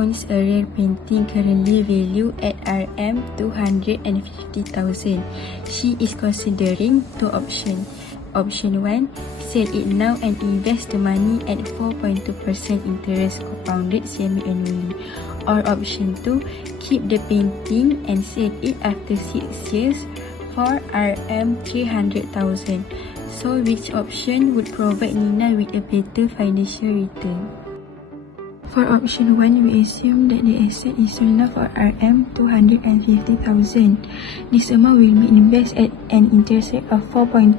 owns a rare painting currently valued at Rm 250,000. She is considering two options. Option 1, sell it now and invest the money at 4.2% interest compounded semi-annually. Or option 2, keep the painting and sell it after 6 years for Rm 300,000. So which option would provide Nina with a better financial return? For option 1, we assume that the asset is sold now for Rm 250,000. This amount will be invested at an interest rate of 4.2%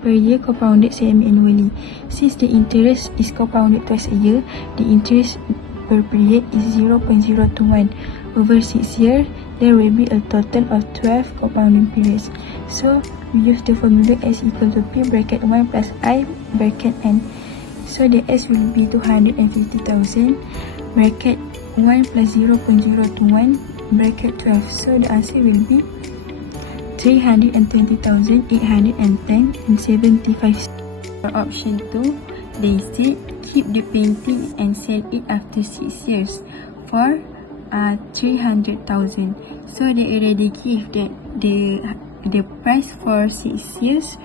per year compounded semi-annually. Since the interest is compounded twice a year, the interest per period is 0.021. Over 6 years, there will be a total of 12 compounding periods. So, we use the formula S equal to P bracket 1 plus I bracket N. So, the S will be 250,000 bracket 1 plus 0.021 bracket 12. So, the answer will be 320,810 and 75. For option 2, they said keep the painting and sell it after 6 years for 300,000. So they already give that the price for 6 years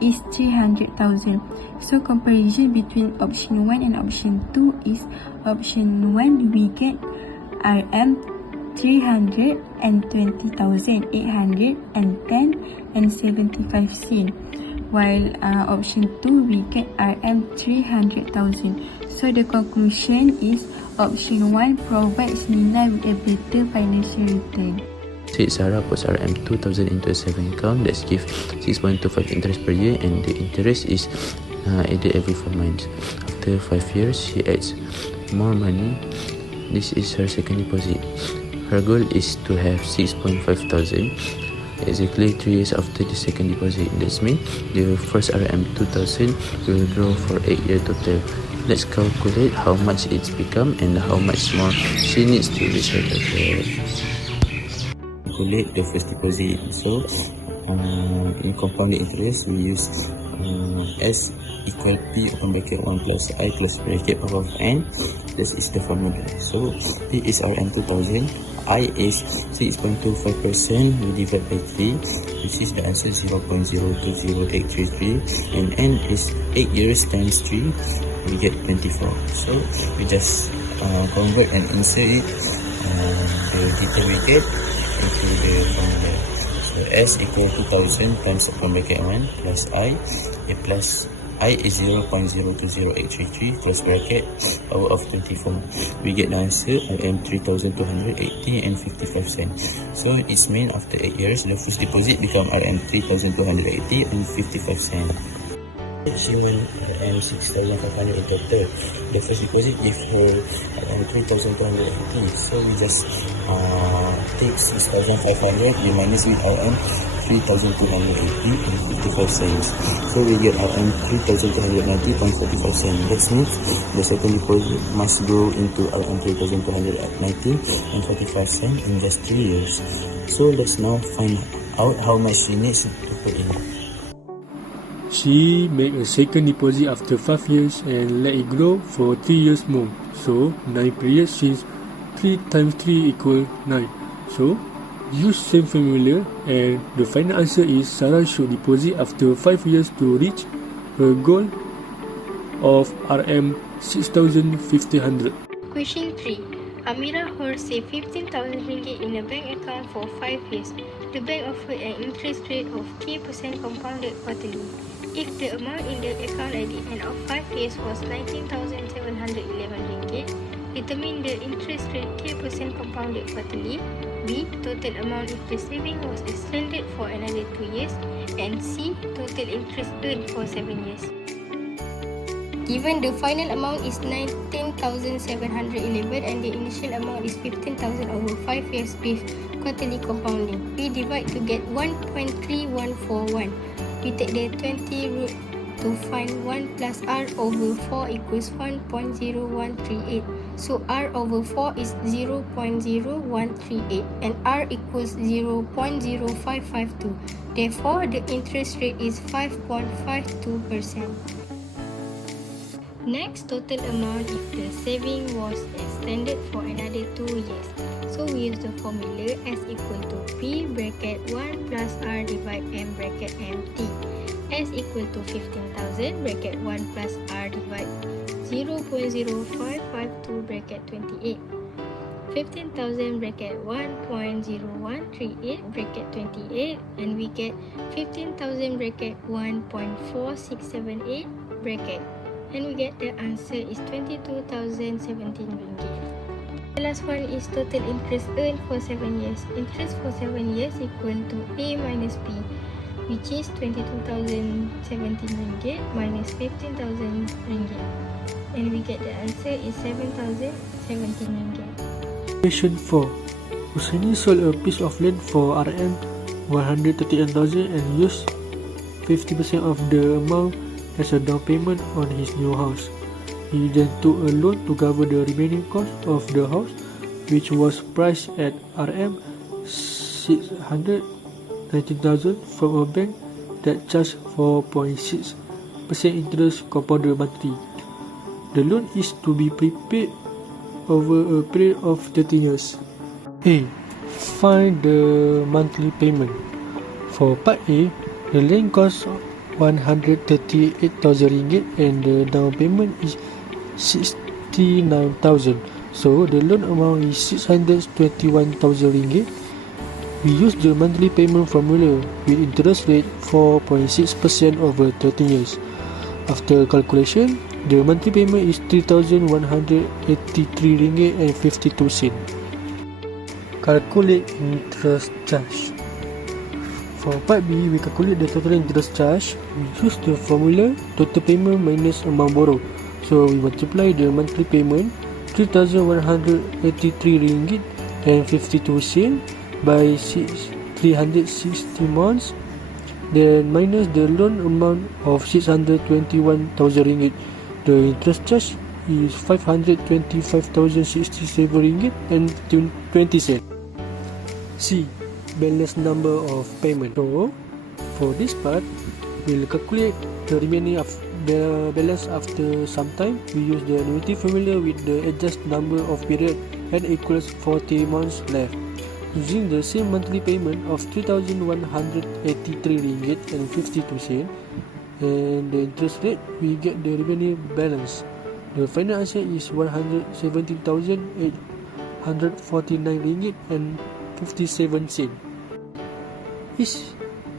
is 300,000. So comparison between option 1 and option 2 is option 1 we get Rm 320,810 and 75 cents. While option 2 we get Rm 300,000. So the conclusion is option 1 provides Nina with a better financial return. Say Sarah puts Rm 2,000 into a saving account that gives 6.25 interest per year, and the interest is added every 4 months. After 5 years, she adds more money. This is her second deposit. Her goal is to have 6,500 exactly 3 years after the second deposit. That means the first Rm 2,000 will grow for 8 years total. Let's calculate how much it's become and how much more she needs to reach her target. Calculate the first deposit. So in compounded interest, we use S equal P open bracket 1 plus I plus bracket of N. This is the formula. So P is Rm 2,000. I is 6.25%, we divide by 3, which is the answer 0.020833, and N is 8 years times 3, we get 24. So we just convert and insert it, the detail we get into the formula. So S equal to 2,000 times open bracket 1 plus I, plus I is 0.020833 close bracket power of 24. We get the answer Rm 3,280 and 55 cents. So it's mean after 8 years, the first deposit become Rm 3,280 and 55 cents. She will Rm 6,500 in total. The first deposit give her Rm 3,280. So we just take 6,500, we minus with Rm 3,280 and 55 cents. So we get Rm 3,290.45 cents. That means the second deposit must go into Rm 3,290 and 45 cents in just 3 years. So let's now find out how much she needs to put in. She made a second deposit after 5 years and let it grow for 3 years more. So 9 periods since 3 times 3 equal 9. So use same formula and the final answer is Sarah should deposit after 5 years to reach her goal of Rm 6,500. Question 3. Amira holds say 15,000 ringgit in a bank account for 5 years. The bank offered an interest rate of 3% compounded quarterly. If the amount in the account at the end of 5 years was 19,711 ringgit, determine the interest rate 3% compounded quarterly. B. Total amount of the saving was extended for another 2 years. And C. Total interest earned for 7 years. Given the final amount is 19,711 and the initial amount is 15,000 over 5 years with quarterly compounding, we divide to get 1.3141. We take the 20 root to find 1 plus R over 4 equals 1.0138. So R over 4 is 0.0138 and R equals 0.0552. Therefore, the interest rate is 5.52%. Next, total amount if the saving was extended for another 2 years. So we use the formula S equal to P bracket 1 plus R divide M bracket MT. S equal to 15,000 bracket 1 plus R divide 0.0552 bracket 28. 15,000 bracket 1.0138 bracket 28, and we get 15,000 bracket 1.4678 bracket, and we get the answer is 22,017 ringgit. The last one is total interest earned for 7 years. Interest for 7 years equal to A minus P, which is 22,017 ringgit minus 15,000 ringgit, and we get the answer is 7,017 ringgit. Question 4. Hussaini sold a piece of land for Rm 138,000 and used 50% of the amount as a down payment on his new house. He then took a loan to cover the remaining cost of the house, which was priced at Rm 619,000 from a bank that charged 4.6% interest compounded monthly. The loan is to be prepaid over a period of 13 years. A. Find the monthly payment. For part A, the land costs 138,000 ringgit and the down payment is 69,000. So the loan amount is 621,000 ringgit. We use the monthly payment formula with interest rate 4.6% over 13 years. After calculation, the monthly payment is 3,183 ringgit and 52 cents. Calculate interest charge. For part B, we calculate the total interest charge. We use the formula total payment minus amount borrowed. So we multiply the monthly payment 3,183 ringgit and 52 cents by 360 months, then minus the loan amount of 621,000 ringgit. The interest charge is 525,067 ringgit and 20 cents. C. Balance number of payment. So, for this part, we'll calculate the remaining of the balance after some time. We use the annuity formula with the adjust number of period and equals 40 months left. Using the same monthly payment of 3,183 ringgit and 52 cents and the interest rate, we get the remaining balance. The final answer is 117,849 ringgit and 57 cents. If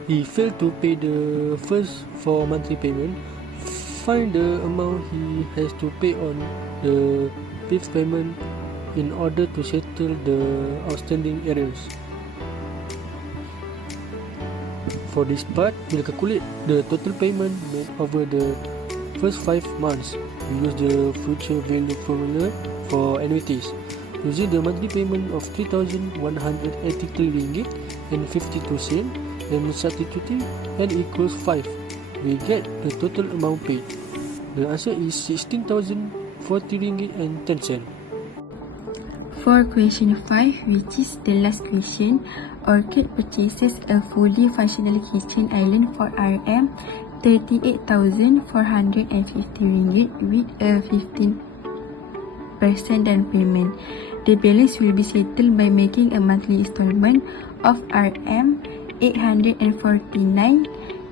he failed to pay the first 4 monthly payment, find the amount he has to pay on the 5th payment in order to settle the outstanding arrears. For this part, we'll calculate the total payment made over the first 5 months. We use the future value formula for annuities. Using the monthly payment of 3,183 ringgit and 52 cents and substituting n equals 5, we get the total amount paid. The answer is 16,040 ringgit and 10 cents. For question 5, which is the last question, Orchid purchases a fully functional kitchen island for Rm 38,450 ringgit with a 15% down payment. The balance will be settled by making a monthly installment of Rm 849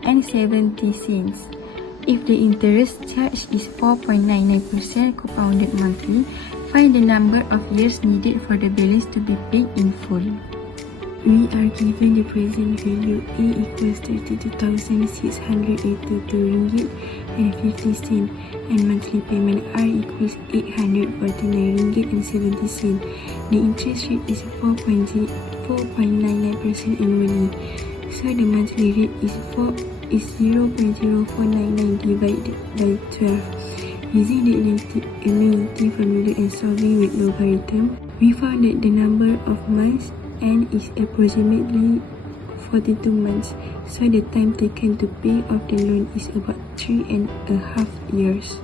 and 70 cents. If the interest charge is 4.99% compounded monthly, find the number of years needed for the balance to be paid in full. We are given the present value A equals 32,682 ringgit and 50 cents and monthly payment R equals 849 ringgit and 70 cents. The interest rate is 4.99% annually. So the monthly rate is 0.0499 divided by 12. Using the annuity formula and solving with logarithm, we found that the number of months n is approximately 42 months. So the time taken to pay off the loan is about 3.5 years.